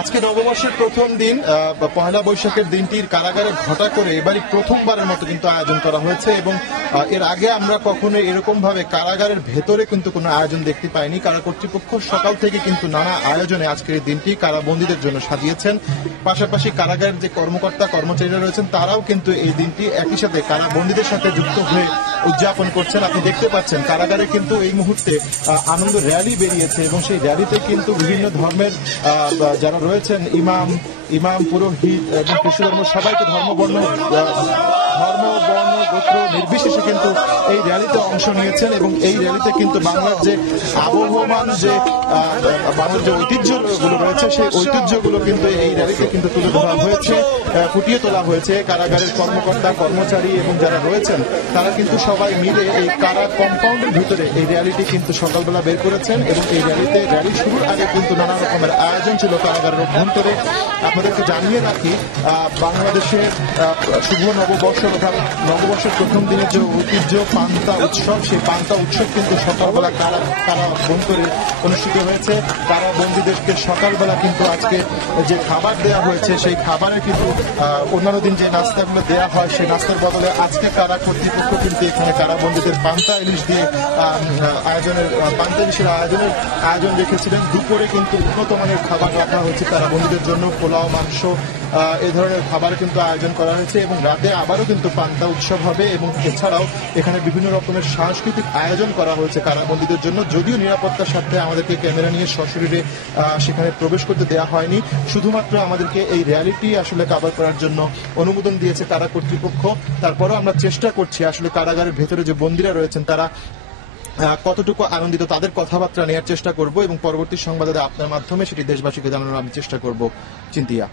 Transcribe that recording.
আজকে নববর্ষের প্রথম দিন পহেলা বৈশাখের দিনটির কারাগারে ঘটা করে এবারই প্রথমবারের মতো কিন্তু আয়োজন করা হয়েছে এবং এর আগে আমরা কখনো এরকম ভাবে কারাগারের ভেতরে কিন্তু কোনো আয়োজন দেখতে পাইনি। কারা কর্তৃপক্ষ সকাল থেকে কিন্তু নানা আয়োজনে আজকের এই দিনটি কারাবন্দীদের জন্য সাজিয়েছেন। পাশাপাশি কারাগারের যে কর্মকর্তা কর্মচারীরা রয়েছেন তারাও কিন্তু এই দিনটি একই সাথে কারাবন্দীদের সাথে যুক্ত হয়ে উদযাপন করছেন। আপনি দেখতে পাচ্ছেন কারাগারে কিন্তু এই মুহূর্তে আনন্দ র্যালি বেরিয়েছে এবং সেই র্যালিতে কিন্তু বিভিন্ন ধর্মের যারা রয়েছেন ইমাম পুরোহিত এবং খ্রিস্ট ধর্ম সবাইকে ধর্ম বর্ণ গোত্র নির্বিশেষে কিন্তু এই র্যালিতে অংশ নিয়েছেন এবং এই র্যালিতে কিন্তু বাংলার যে আবহমান যে বাংলার যে ঐতিহ্যগুলো রয়েছে সেই ঐতিহ্যগুলো কিন্তু এই র্যালিতে কিন্তু তুলে ধরা হয়েছে, ফুটিয়ে তোলা হয়েছে। কারাগারের কর্মকর্তা কর্মচারী এবং যারা রয়েছেন তারা কিন্তু সবাই মিলে এই কারা কম্পাউন্ডের ভিতরে এই র্যালিটি কিন্তু সকালবেলা বের করেছেন এবং এই র্যালি শুরুর আগে কিন্তু নানা রকমের আয়োজন ছিল কারাগারের অভ্যন্তরে। আপনাদেরকে জানিয়ে রাখি বাংলাদেশের শুভ নববর্ষ অর্থাৎ নববর্ষের প্রথম দিনের যে ঐতিহ্য পান্তা উৎসব, সেই পান্তা উৎসব কিন্তু সকালবেলা কারা অভ্যন্তরে অনুষ্ঠিত হয়েছে। কারাবন্দীদেরকে সকালবেলা কিন্তু আজকে যে খাবার দেওয়া হয়েছে সেই খাবারের কিন্তু অন্যান্য দিন যে নাস্তাগুলো দেওয়া হয় সেই নাস্তার বদলে আজকে কারা কর্তৃপক্ষ কিন্তু এখানে কারাবন্দীদের পান্তা ইলিশ দিয়ে পান্তা ইলিশের আয়োজন রেখেছিলেন। দুপুরে কিন্তু উন্নত মানের খাবার রাখা হয়েছে কারাবন্দীদের জন্য, পোলাও মাংস এ ধরনের খাবার কিন্তু আয়োজন করা হয়েছে এবং রাতে আবারও কিন্তু পান্তা উৎসব হবে এবং এছাড়াও এখানে বিভিন্ন রকমের সাংস্কৃতিক আয়োজন করা হয়েছে কারাবন্দীদের জন্য। যদিও নিরাপত্তার স্বার্থে আমাদেরকে ক্যামেরা নিয়ে সশরীরে সেখানে প্রবেশ করতে দেওয়া হয়নি, শুধুমাত্র আমাদেরকে এই র্যালিটি আসলে কভার করার জন্য অনুমোদন দিয়েছে কারা কর্তৃপক্ষ। তারপরেও আমরা চেষ্টা করছি আসলে কারাগারের ভেতরে যে বন্দীরা রয়েছেন তারা কতটুকু আনন্দিত তাদের কথাবার্তা নেওয়ার চেষ্টা করব এবং পরবর্তী সংবাদে আপনার মাধ্যমে সেটি দেশবাসীকে জানানোর আমি চেষ্টা করব। চিন্তিয়া।